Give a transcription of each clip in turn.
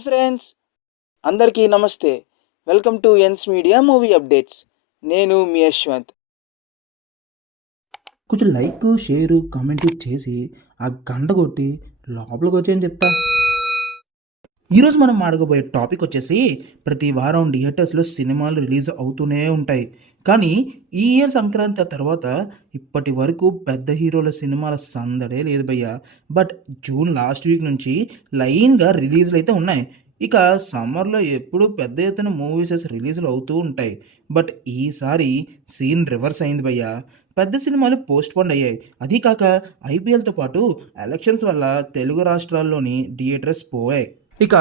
Hi friends, అందరికీ నమస్తే. Welcome to NS media movie updates. నేను మీ యశ్వంత్. కొంచెం లైక్ షేరు కామెంట్ చేసి ఆ గంట కొట్టి లోపలికి వచ్చేయని చెప్తా. ఈరోజు మనం మాట్లాడబోయే టాపిక్ వచ్చేసి ప్రతి వారం థియేటర్స్లో సినిమాలు రిలీజ్ అవుతూనే ఉంటాయి. కానీ ఈ ఇయర్ సంక్రాంతి తర్వాత ఇప్పటి వరకు పెద్ద హీరోల సినిమాల సందడే లేదు భయ్య. బట్ జూన్ లాస్ట్ వీక్ నుంచి లైన్గా రిలీజ్లు అయితే ఉన్నాయి. ఇక సమ్మర్లో ఎప్పుడు పెద్ద ఎత్తున మూవీసెస్ రిలీజ్లు అవుతూ ఉంటాయి. బట్ ఈసారి సీన్ రివర్స్ అయింది భయ్య. పెద్ద సినిమాలు పోస్ట్ పోన్ అయ్యాయి. అదీ కాక ఐపీఎల్తో పాటు ఎలక్షన్స్ వల్ల తెలుగు రాష్ట్రాల్లోని థియేటర్స్ పోయాయి. ఇక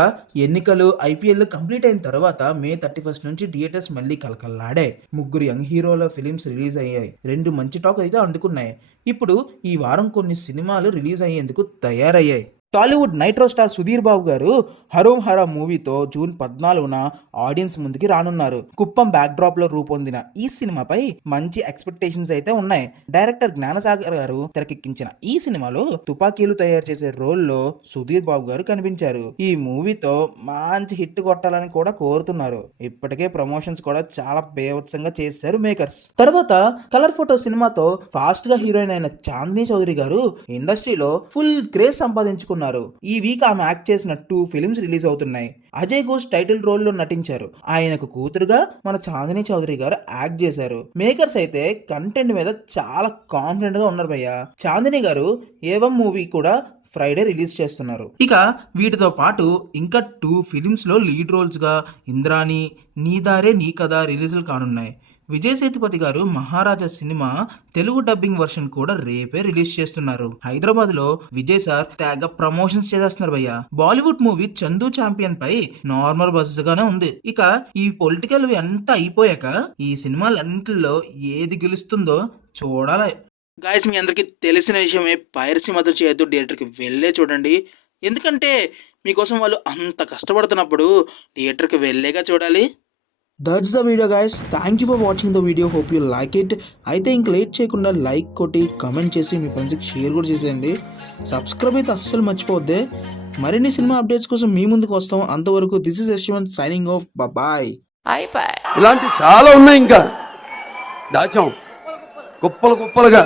ఎన్నికలు ఐపీఎల్ కంప్లీట్ అయిన తర్వాత మే 31 నుంచి థియేటర్స్ మళ్ళీ కలకల్లాడాయి. 3 యంగ్ హీరోల ఫిలిమ్స్ రిలీజ్ అయ్యాయి. 2 మంచి టాక్ అయితే అందుకున్నాయి. ఇప్పుడు ఈ వారం కొన్ని సినిమాలు రిలీజ్ అయ్యేందుకు తయారయ్యాయి. టాలీవుడ్ నైట్రో స్టార్ సుధీర్ బాబు గారు హరోం హరా మూవీతో జూన్ 14న ఆడియన్స్ ముందుకి రానున్నారు. కుప్పం బ్యాక్డ్రాప్ లో రూపొందిన ఈ సినిమాపై మంచి ఎక్స్పెక్టేషన్స్ అయితే ఉన్నాయి. డైరెక్టర్ జ్ఞానసాగర్ గారు తెరకెక్కించిన ఈ సినిమాలో తుపాకీలు తయారు చేసే రోల్లో సుధీర్ బాబు గారు కనిపించారు. ఈ మూవీతో మంచి హిట్ కొట్టాలని కూడా కోరుతున్నారు. ఇప్పటికే ప్రమోషన్స్ కూడా చాలా బేవత్సంగా చేశారు మేకర్స్. తర్వాత కలర్ ఫోటో సినిమాతో ఫాస్ట్ గా హీరోయిన్ అయిన చాందినీ చౌదరి గారు ఇండస్ట్రీలో ఫుల్ క్రేజ్ సంపాదించుకున్నారు. ఈ వీక్ ఆమె యాక్ట్ చేసిన 2 ఫిలిమ్స్ రిలీజ్ అవుతున్నాయి. అజయ్ ఘోష్ టైటిల్ రోల్ లో నటించారు. ఆయనకు కూతురుగా మన చాందినీ చౌదరి గారు యాక్ట్ చేశారు. మేకర్స్ అయితే కంటెంట్ మీద చాలా కాన్ఫిడెంట్ గా ఉన్నారు భయ్య. చాందినీ గారు ఏవం మూవీ కూడా ఫ్రైడే రిలీజ్ చేస్తున్నారు. ఇక వీటితో పాటు ఇంకా 2 ఫిలిమ్స్ లో లీడ్ రోల్స్ గా ఇంద్రాణి, నీదారే నీ కథ రిలీజ్లు కానున్నాయి. విజయ్ సేతుపతి గారు మహారాజా సినిమా తెలుగు డబ్బింగ్ వర్షన్ కూడా రేపే రిలీజ్ చేస్తున్నారు. హైదరాబాద్ లో విజయ్ సార్ తెగ ప్రమోషన్స్ చేస్తున్నారు భయ్య. బాలీవుడ్ మూవీ చందు ఛాంపియన్ పై నార్మల్ బజెస్ గానే ఉంది. ఇక ఈ పొలిటికల్ అంతా అయిపోయాక ఈ సినిమాలన్నింటిలో ఏది గెలుస్తుందో చూడాలి. గాయస్, మీ అందరికీ తెలిసిన విషయమే, పైరసీ మాత్రం చేయొద్దు, థియేటర్కి వెళ్ళే చూడండి. ఎందుకంటే మీకోసం వాళ్ళు అంత కష్టపడుతున్నప్పుడు థియేటర్కి వెళ్ళేగా చూడాలి. That's the video guys. Thank you for watching the video. Hope you like it. అయితే ఇంక లేట్ చేయకుండా లైక్ కొట్టి కమెంట్ చేసి మీ ఫ్రెండ్స్కి షేర్ కూడా చేసేయండి. సబ్స్క్రైబ్ అయితే అస్సలు మర్చిపోవద్దే. మరిన్ని సినిమా అప్డేట్స్ కోసం మీ ముందుకు వస్తాం. అంతవరకు this is Yashwant signing off. Bye. ఇలాంటి చాలా ఉన్నాయి, ఇంకా దాచాం కుప్పలుగా.